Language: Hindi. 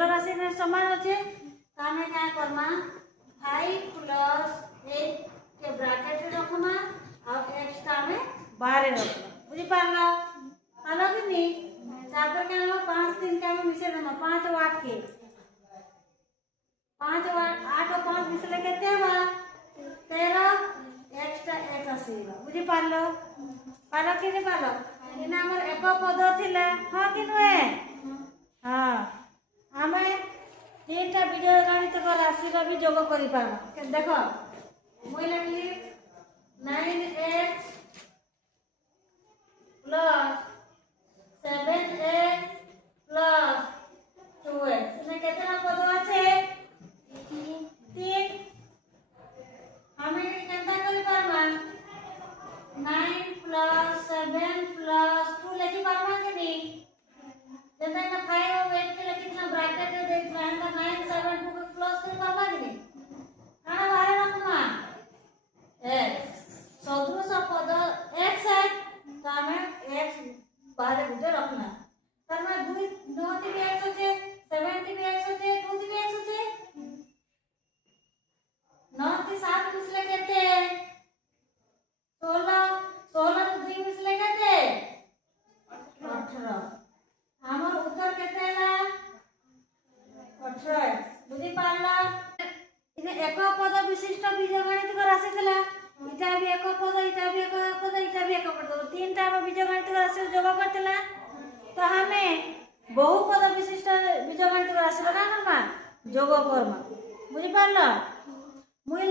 मूल राशि ने समान अच्छे तो हमें क्या करना 5 + 8 के ब्रैकेट में रखना और एक्स्ट्रा में बाहर रखना बुझी पाला पाला कि नहीं तापर क्या हम 5 3 का मिसे देना 5 और 8 के 5 और 8 और 5 मिसले केते बा 13 एक्स्ट्रा 1 आसीबा बुझी पालो पालो कि नहीं पालो इना हमर एक पद थिला हां कि नुए हां हमें तीनटा बीज गणित का राशि का भी जोग करि पाबा देखो মই लिखली 9x + 7x + 2x इसमें कितना पद আছে 3 हमें केनता करि पारबा 9 + 7 + 2 लिखि पारबा कि नहीं जैसे ना 5 और 8 के लिए कितना ब्रैकेट में देख रहा है 9 7 2 को क्लोज कर पारबा कि नहीं काना बाहर रखना x सदृश पद x है तो हमें x बाहर गुटे रखना तर में 2 9 3 x होचे 7 3 x होचे 2 3 x होचे 9 3 7 मिसले केते 16 16 तो 2 मिसले केते 18 हमर उत्तर केते है 18 बुझी पारला इने एक पद विशिष्ट बीजगणित को राशि थिला इटा भी एक पद इटा भी एक पद इटा भी एक पद तीनटा में बीजगणित को राशि जोग करतला तो हमें बहुपद विशिष्ट बीजगणित को राशि का करना जोग करना बुझी पारला मुई